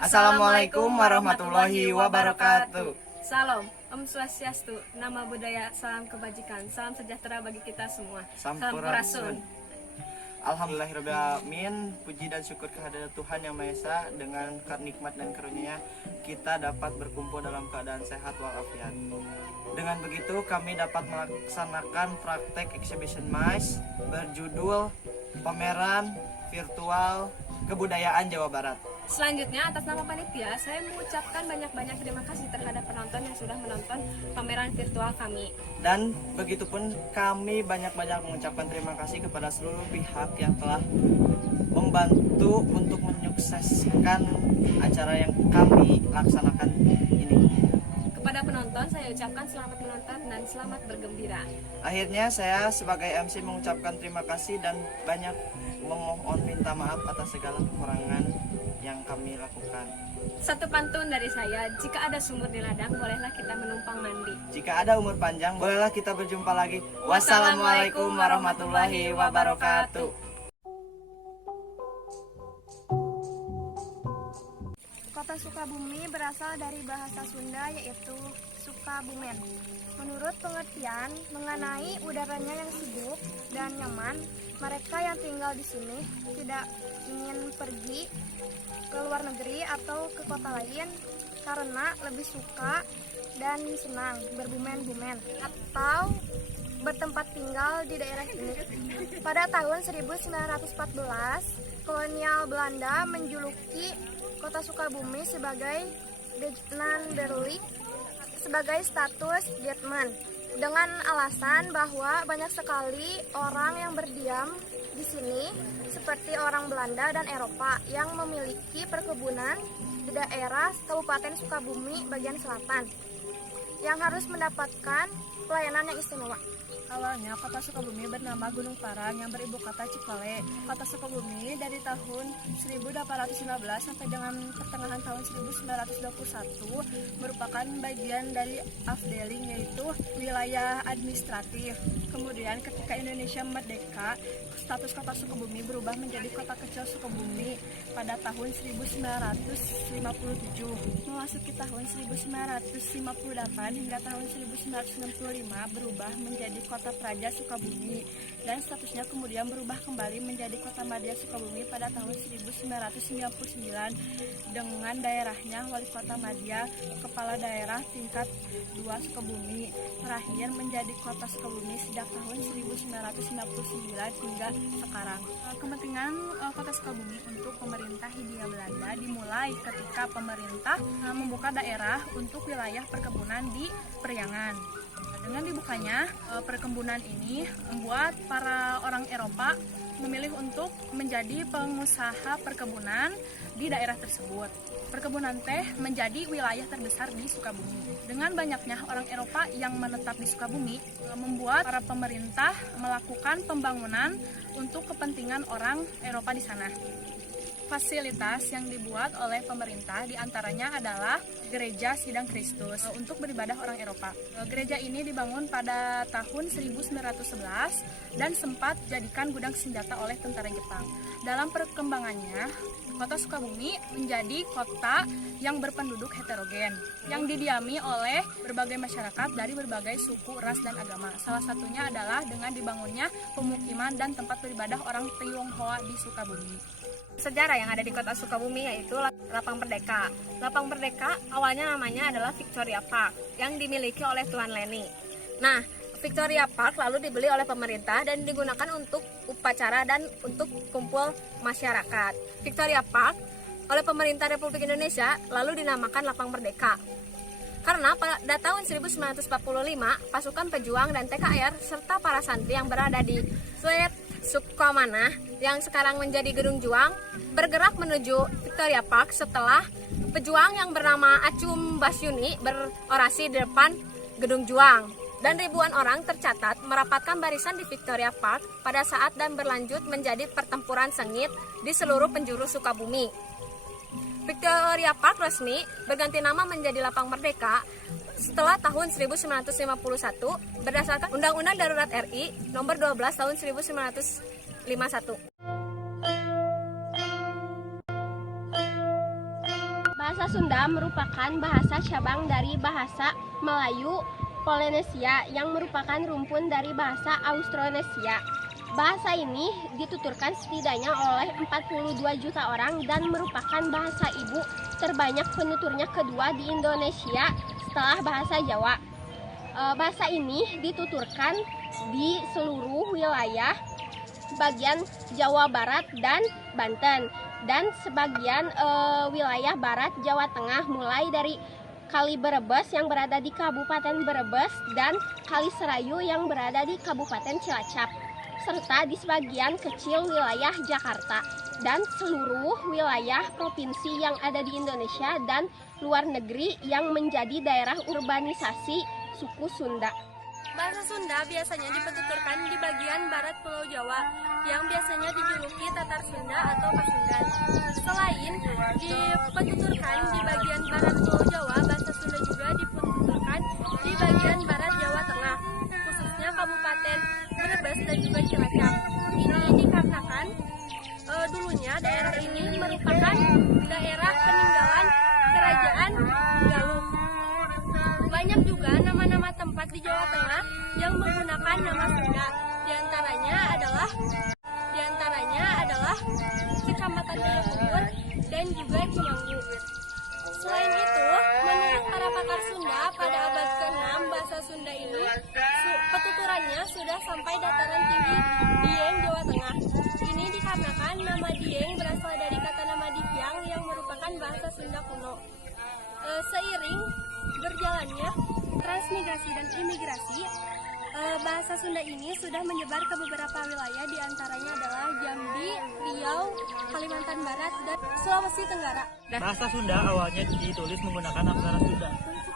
Assalamualaikum warahmatullahi wabarakatuh. Salam, Om Swastiastu, nama budaya, salam kebajikan, salam sejahtera bagi kita semua. Sampurasun. Alhamdulillahirrahmanirrahim. Puji dan syukur kehadirat Tuhan Yang Maha Esa. Dengan nikmat dan karunia kita dapat berkumpul dalam keadaan sehat walafiat. Dengan begitu kami dapat melaksanakan praktek exhibition MICE berjudul Pameran Virtual Kebudayaan Jawa Barat. Selanjutnya, atas nama panitia, saya mengucapkan banyak-banyak terima kasih terhadap penonton yang sudah menonton pameran virtual kami. Dan begitupun kami banyak-banyak mengucapkan terima kasih kepada seluruh pihak yang telah membantu untuk menyukseskan acara yang kami laksanakan ini. Kepada penonton, saya ucapkan selamat menonton dan selamat bergembira. Akhirnya saya sebagai MC mengucapkan terima kasih dan banyak memohon minta maaf atas segala kekurangan yang kami lakukan. Satu pantun dari saya, jika ada sumur di ladang, bolehlah kita menumpang mandi. Jika ada umur panjang, bolehlah kita berjumpa lagi. Wassalamualaikum warahmatullahi wabarakatuh. Kota Sukabumi berasal dari bahasa Sunda yaitu Sukabumen. Menurut pengertian mengenai udaranya yang sejuk dan nyaman, mereka yang tinggal di sini tidak ingin pergi ke luar negeri atau ke kota lain karena lebih suka dan senang berbumen-bumen atau bertempat tinggal di daerah ini. Pada tahun 1914, kolonial Belanda menjuluki Kota Sukabumi sebagai Denanderlijk sebagai status Getman dengan alasan bahwa banyak sekali orang yang berdiam di sini seperti orang Belanda dan Eropa yang memiliki perkebunan di daerah Kabupaten Sukabumi bagian selatan yang harus mendapatkan pelayanan yang istimewa. Awalnya kota Sukabumi bernama Gunung Parang yang beribu kota Cikole. Kota Sukabumi dari tahun 1815 sampai dengan pertengahan tahun 1921 merupakan bagian dari Afdeling, yaitu wilayah administratif. Kemudian ketika Indonesia merdeka, status kota Sukabumi berubah menjadi kota kecil Sukabumi pada tahun 1957. Memasuki tahun 1958 hingga tahun 1965 berubah menjadi Kota Praja Sukabumi dan statusnya kemudian berubah kembali menjadi Kota Madya Sukabumi pada tahun 1999 dengan daerahnya Wali Kota Madya, Kepala Daerah tingkat 2 Sukabumi, terakhir menjadi Kota Sukabumi sejak tahun 1999 hingga sekarang. Kepentingan Kota Sukabumi untuk pemerintah Hindia Belanda dimulai ketika pemerintah membuka daerah untuk wilayah perkebunan di Priangan. Dengan dibukanya perkebunan ini membuat para orang Eropa memilih untuk menjadi pengusaha perkebunan di daerah tersebut. Perkebunan teh menjadi wilayah terbesar di Sukabumi. Dengan banyaknya orang Eropa yang menetap di Sukabumi, membuat para pemerintah melakukan pembangunan untuk kepentingan orang Eropa di sana. Fasilitas yang dibuat oleh pemerintah diantaranya adalah Gereja Sidang Kristus untuk beribadah orang Eropa. Gereja ini dibangun pada tahun 1911 dan sempat dijadikan gudang senjata oleh tentara Jepang. Dalam perkembangannya, Kota Sukabumi menjadi kota yang berpenduduk heterogen, yang didiami oleh berbagai masyarakat dari berbagai suku, ras, dan agama. Salah satunya adalah dengan dibangunnya pemukiman dan tempat beribadah orang Tionghoa di Sukabumi. Sejarah yang ada di Kota Sukabumi yaitu Lapang Merdeka. Lapang Merdeka awalnya namanya adalah Victoria Park yang dimiliki oleh Tuan Leni. Nah, Victoria Park lalu dibeli oleh pemerintah dan digunakan untuk upacara dan untuk kumpul masyarakat. Victoria Park oleh pemerintah Republik Indonesia lalu dinamakan Lapang Merdeka. Karena pada tahun 1945, pasukan pejuang dan TKR serta para santri yang berada di Suet Sukamana yang sekarang menjadi Gedung Juang bergerak menuju Victoria Park setelah pejuang yang bernama Acum Basyuni berorasi di depan Gedung Juang. Dan ribuan orang tercatat merapatkan barisan di Victoria Park pada saat dan berlanjut menjadi pertempuran sengit di seluruh penjuru Sukabumi. Victoria Park resmi berganti nama menjadi Lapang Merdeka setelah tahun 1951 berdasarkan Undang-Undang Darurat RI Nomor 12 Tahun 1951. Bahasa Sunda merupakan bahasa cabang dari bahasa Melayu Polinesia yang merupakan rumpun dari bahasa Austronesia. Bahasa ini dituturkan setidaknya oleh 42 juta orang dan merupakan bahasa ibu terbanyak penuturnya kedua di Indonesia setelah bahasa Jawa. Bahasa ini dituturkan di seluruh wilayah bagian Jawa Barat dan Banten dan sebagian wilayah Barat Jawa Tengah mulai dari Kali Brebes yang berada di Kabupaten Brebes dan Kali Serayu yang berada di Kabupaten Cilacap, serta di sebagian kecil wilayah Jakarta dan seluruh wilayah provinsi yang ada di Indonesia dan luar negeri yang menjadi daerah urbanisasi suku Sunda. Bahasa Sunda biasanya dipetuturkan di bagian barat Pulau Jawa yang biasanya dijuluki Tatar Sunda atau Pasundan. Selain dipetuturkan di bagian barat Pulau Jawa, bahasa Sunda juga dipetuturkan di bagian barat Jawa Tengah, khususnya Kabupaten Brebes dan juga Cilacap. Ini dikarenakan dulunya daerah ini merupakan daerah peninggalan Kerajaan Galuh. Banyak juga nama-nama tempat di Jawa Tengah yang menggunakan nama Sunda. Di antaranya adalah Kecamatan Bulukumur dan juga Cimanggu. Selain itu, menurut para pakar Sunda, pada abad ke-6 bahasa Sunda ini petuturannya sudah sampai dataran tinggi Dieng, Jawa Tengah. Ini dikarenakan nama Dieng berasal dari kata nama Dihyang yang merupakan bahasa Sunda kuno. Seiring berjalannya transmigrasi dan imigrasi, bahasa Sunda ini sudah menyebar ke beberapa wilayah, diantaranya adalah Jambi, Riau, Kalimantan Barat, dan Sulawesi Tenggara. Bahasa Sunda awalnya ditulis menggunakan aksara Sunda.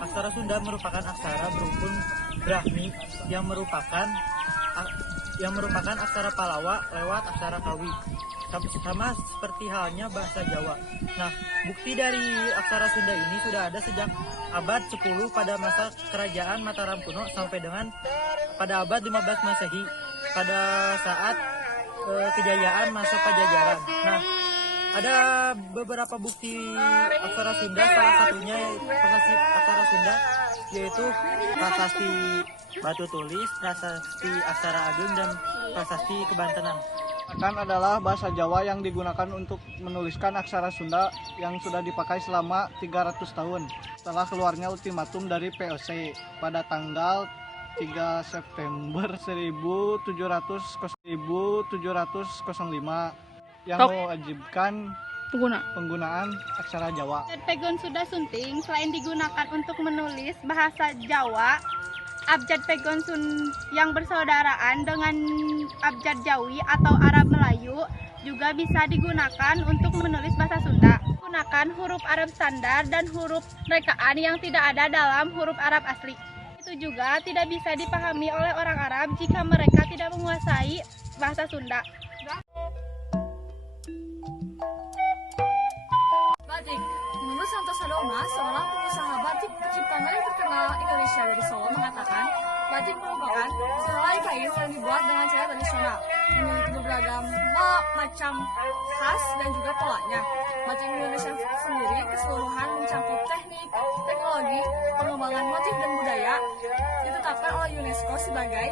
Aksara Sunda merupakan aksara berumpun Brahmi yang merupakan aksara Palawa lewat aksara Kawi. Sama seperti halnya bahasa Jawa. Nah, bukti dari aksara Sunda ini sudah ada sejak abad 10 pada masa Kerajaan Mataram kuno sampai dengan pada abad 15 Masehi pada saat kejayaan masa Pajajaran. Nah, ada beberapa bukti aksara Sunda, salah satunya aksara Sunda yaitu prasasti batu tulis, prasasti aksara agung, dan prasasti kebantenan. Adalah bahasa Jawa yang digunakan untuk menuliskan aksara Sunda yang sudah dipakai selama 300 tahun setelah keluarnya ultimatum dari POC pada tanggal 3 September 1705 yang mewajibkan penggunaan aksara Jawa. Pegon Sunda Sunting selain digunakan untuk menulis bahasa Jawa, abjad Pegon yang bersaudaraan dengan abjad Jawi atau Arab Melayu juga bisa digunakan untuk menulis bahasa Sunda. Gunakan huruf Arab standar dan huruf rekaan yang tidak ada dalam huruf Arab asli. Itu juga tidak bisa dipahami oleh orang Arab jika mereka tidak menguasai bahasa Sunda. Batik. Menurut Santosa Doma, seorang pengusaha batik tercipta yang terkenal Indonesia dari Solo, mengatakan batik merupakan sehelai kain yang dibuat dengan cara tradisional, memiliki beragam macam khas dan juga polanya. Batik Indonesia sendiri keseluruhan mencakup teknik, teknologi, pengembangan motif dan budaya, ditetapkan oleh UNESCO sebagai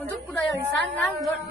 untuk budaya lisan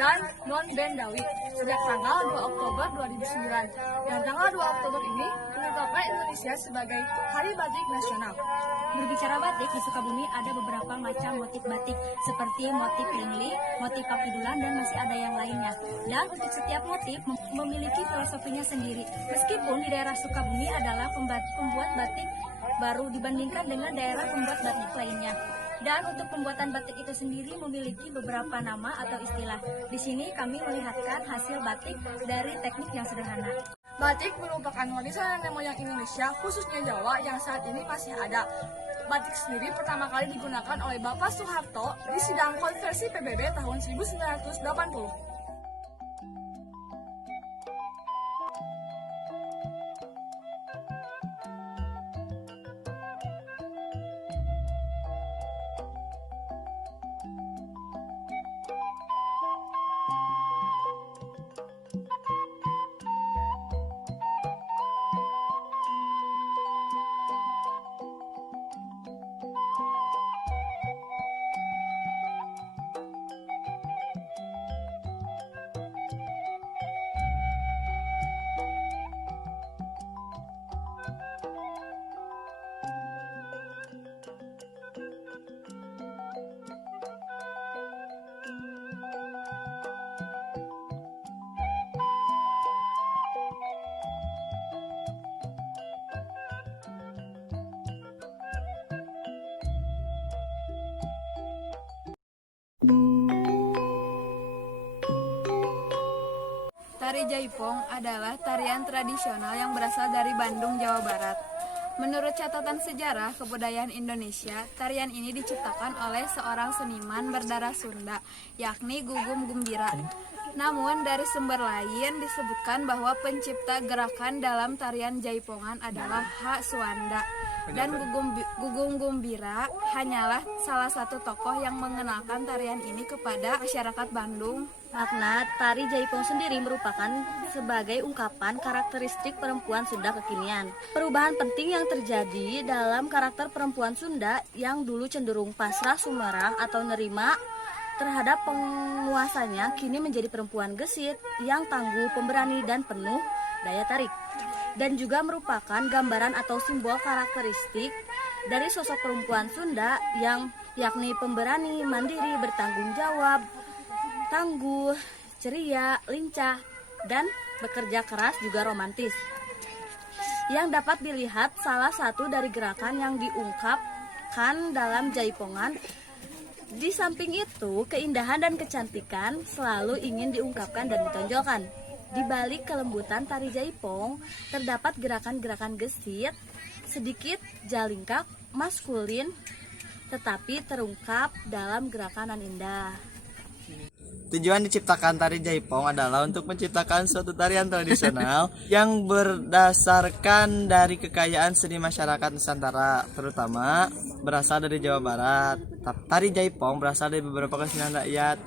dan non-bendawi sejak tanggal 2 Oktober 2009. Dan tanggal 2 Oktober ini menetapkan Indonesia sebagai Hari Batik Nasional. Berbicara batik, di Sukabumi ada beberapa macam motif batik seperti motif ringli, motif pakidulan, dan masih ada yang lainnya. Dan untuk setiap motif memiliki filosofinya sendiri. Meskipun di daerah Sukabumi adalah pembuat batik baru dibandingkan dengan daerah pembuat batik lainnya. Dan untuk pembuatan batik itu sendiri memiliki beberapa nama atau istilah. Di sini kami melihatkan hasil batik dari teknik yang sederhana. Batik merupakan warisan nenek moyang Indonesia, khususnya Jawa, yang saat ini masih ada. Batik sendiri pertama kali digunakan oleh Bapak Soeharto di sidang konversi PBB tahun 1980. Tari Jaipong adalah tarian tradisional yang berasal dari Bandung, Jawa Barat. Menurut catatan sejarah kebudayaan Indonesia, tarian ini diciptakan oleh seorang seniman berdarah Sunda, yakni Gugum Gumbira. Namun dari sumber lain disebutkan bahwa pencipta gerakan dalam tarian Jaipongan adalah H. Suwanda. Dan Gugum Gumbira hanyalah salah satu tokoh yang mengenalkan tarian ini kepada masyarakat Bandung. Makna tari Jaipong sendiri merupakan sebagai ungkapan karakteristik perempuan Sunda kekinian. Perubahan penting yang terjadi dalam karakter perempuan Sunda yang dulu cenderung pasrah sumerah atau nerima terhadap penguasanya kini menjadi perempuan gesit yang tangguh, pemberani, dan penuh daya tarik. Dan juga merupakan gambaran atau simbol karakteristik dari sosok perempuan Sunda yang yakni pemberani, mandiri, bertanggung jawab, tangguh, ceria, lincah, dan bekerja keras juga romantis. Yang dapat dilihat salah satu dari gerakan yang diungkapkan dalam Jaipongan. Di samping itu, keindahan dan kecantikan selalu ingin diungkapkan dan ditonjolkan. Di balik kelembutan tari Jaipong, terdapat gerakan-gerakan gesit, sedikit jalingkak, maskulin, tetapi terungkap dalam gerakan nan indah. Tujuan diciptakan tari Jaipong adalah untuk menciptakan suatu tarian tradisional yang berdasarkan dari kekayaan seni masyarakat Nusantara, terutama berasal dari Jawa Barat. Tari Jaipong berasal dari beberapa kesenian rakyat.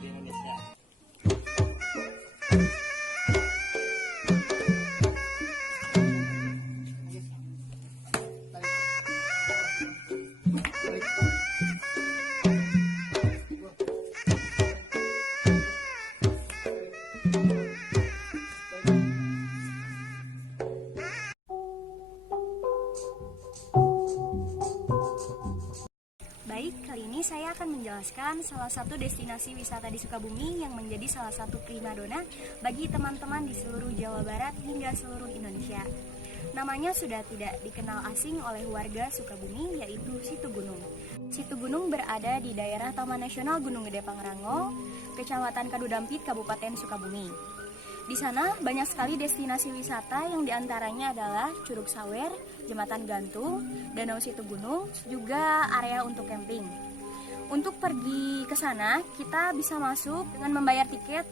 di Indonesia. Baik, kali ini saya akan menjelaskan salah satu destinasi wisata di Sukabumi yang menjadi salah satu primadona bagi teman-teman di seluruh Jawa Barat hingga seluruh Indonesia. Namanya sudah tidak dikenal asing oleh warga Sukabumi, yaitu Situ Gunung. Situ Gunung berada di daerah Taman Nasional Gunung Gede Pangrango, Kecamatan Kadudampit, Kabupaten Sukabumi. Di sana banyak sekali destinasi wisata yang diantaranya adalah Curug Sawer, Jembatan Gantung, Danau Situgunung, juga area untuk camping. Untuk pergi ke sana, kita bisa masuk dengan membayar tiket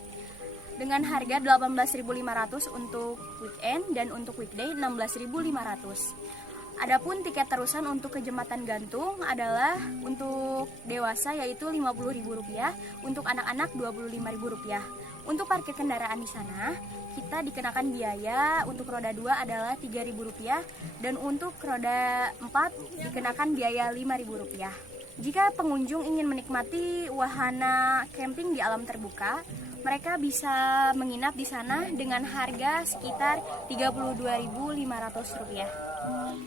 dengan harga 18.500 untuk weekend dan untuk weekday 16.500. Adapun tiket terusan untuk ke Jembatan Gantung adalah untuk dewasa yaitu Rp50.000, untuk anak-anak Rp25.000. Untuk parkir kendaraan di sana, kita dikenakan biaya untuk roda 2 adalah Rp3.000 dan untuk roda 4 dikenakan biaya Rp5.000. Jika pengunjung ingin menikmati wahana camping di alam terbuka, mereka bisa menginap di sana dengan harga sekitar Rp32.500.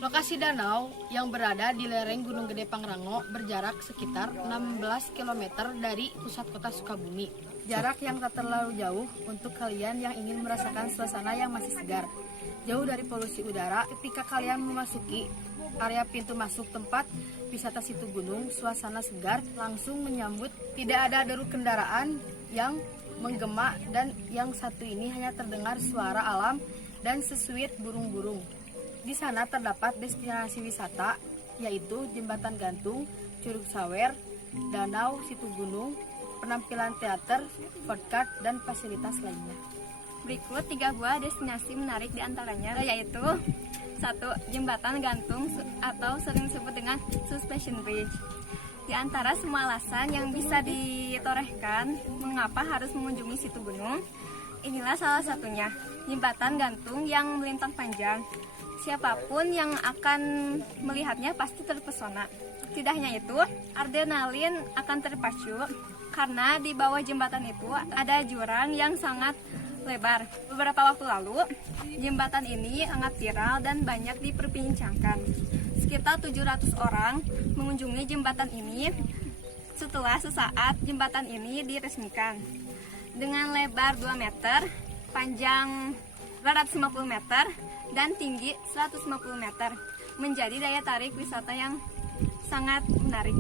Lokasi danau yang berada di lereng Gunung Gede Pangrango berjarak sekitar 16 km dari pusat kota Sukabumi. Jarak yang tak terlalu jauh untuk kalian yang ingin merasakan suasana yang masih segar. Jauh dari polusi udara, ketika kalian memasuki area pintu masuk tempat wisata Situgunung, suasana segar langsung menyambut. Tidak ada deru kendaraan yang menggema dan yang satu ini hanya terdengar suara alam dan sesuit burung-burung. Di sana terdapat destinasi wisata yaitu Jembatan Gantung, Curug Sawer, Danau Situgunung, penampilan teater, food court, dan fasilitas lainnya. Berikut 3 buah destinasi menarik diantaranya yaitu 1. Jembatan Gantung atau sering disebut dengan Suspension Bridge. Di antara semua alasan yang bisa ditorehkan mengapa harus mengunjungi Situgunung, inilah salah satunya, jembatan gantung yang melintang panjang. Siapapun yang akan melihatnya pasti terpesona. Tidak hanya itu, adrenalin akan terpacu karena di bawah jembatan itu ada jurang yang sangat lebar. Beberapa waktu lalu, jembatan ini sangat viral dan banyak diperbincangkan. Sekitar 700 orang mengunjungi jembatan ini setelah sesaat jembatan ini diresmikan. Dengan lebar 2 meter, panjang 250 meter, dan tinggi 150 meter, menjadi daya tarik wisata yang sangat menarik.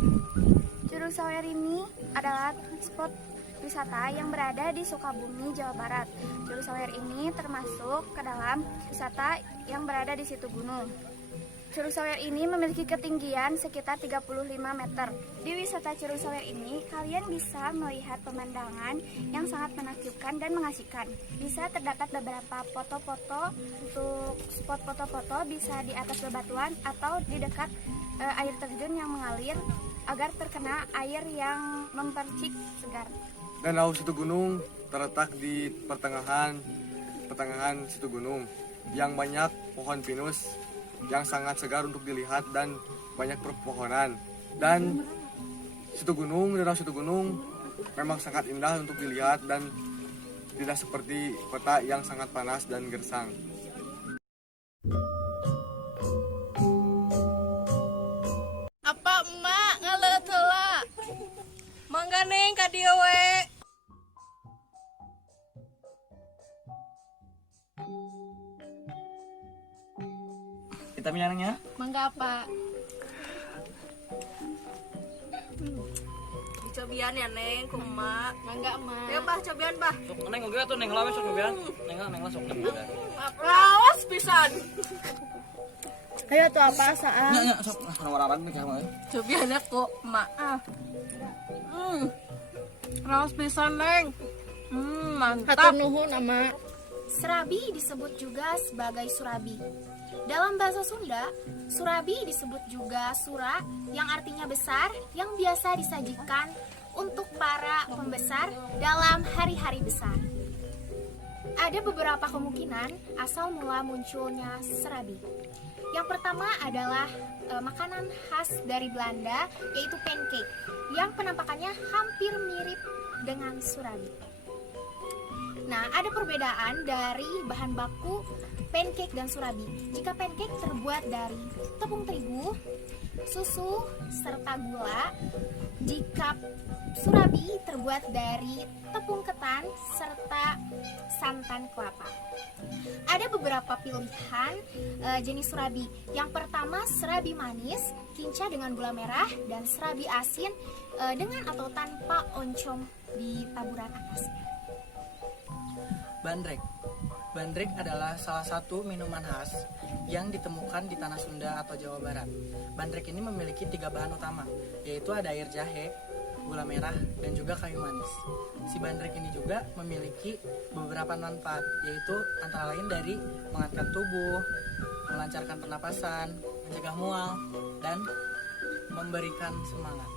Curug Sawer ini adalah spot wisata yang berada di Sukabumi, Jawa Barat. Curug Sawer ini termasuk ke dalam wisata yang berada di Situgunung. Curug Sawer ini memiliki ketinggian sekitar 35 meter. Di wisata Curug Sawer ini, kalian bisa melihat pemandangan yang sangat menakjubkan dan mengasihkan. Bisa terdapat beberapa foto-foto. Untuk spot foto-foto bisa di atas bebatuan atau di dekat air terjun yang mengalir agar terkena air yang mempercik segar. Danau Situgunung terletak di pertengahan Situgunung yang banyak pohon pinus yang sangat segar untuk dilihat dan banyak perpohonan. Dan Danau Situgunung memang sangat indah untuk dilihat dan tidak seperti kota yang sangat panas dan gersang. Apa emak ngaleut heula? Mangga neng ka dieu we. Kita minangnya. Mangga apa? Dicobian ya Neng, kumak. Mangga emak. Ya bah, cobian bah. Sok neng oge atuh neng lawe sok nyobian. Neng sok neng. Lawas pisan. Ayo tuh apa asaan? Nya sok rawaran nih kamu. Cobiannya kok maaf. Lawas pisan Neng. Mantap. Hatur nuhun ama. Surabi disebut juga sebagai surabi. Dalam bahasa Sunda, surabi disebut juga sura yang artinya besar yang biasa disajikan untuk para pembesar dalam hari-hari besar. Ada beberapa kemungkinan asal mula munculnya surabi. Yang pertama adalah makanan khas dari Belanda yaitu pancake yang penampakannya hampir mirip dengan surabi. Nah, ada perbedaan dari bahan baku pancake dan surabi. Jika pancake terbuat dari tepung terigu, susu, serta gula. Jika surabi terbuat dari tepung ketan serta santan kelapa. Ada beberapa pilihan jenis surabi. Yang pertama surabi manis, kinca dengan gula merah, dan surabi asin dengan atau tanpa oncom di taburan atasnya. Bandrek. Bandrek adalah salah satu minuman khas yang ditemukan di tanah Sunda atau Jawa Barat. Bandrek ini memiliki 3 bahan utama, yaitu ada air jahe, gula merah, dan juga kayu manis. Si bandrek ini juga memiliki beberapa manfaat, yaitu antara lain dari menghangatkan tubuh, melancarkan pernapasan, mencegah mual, dan memberikan semangat.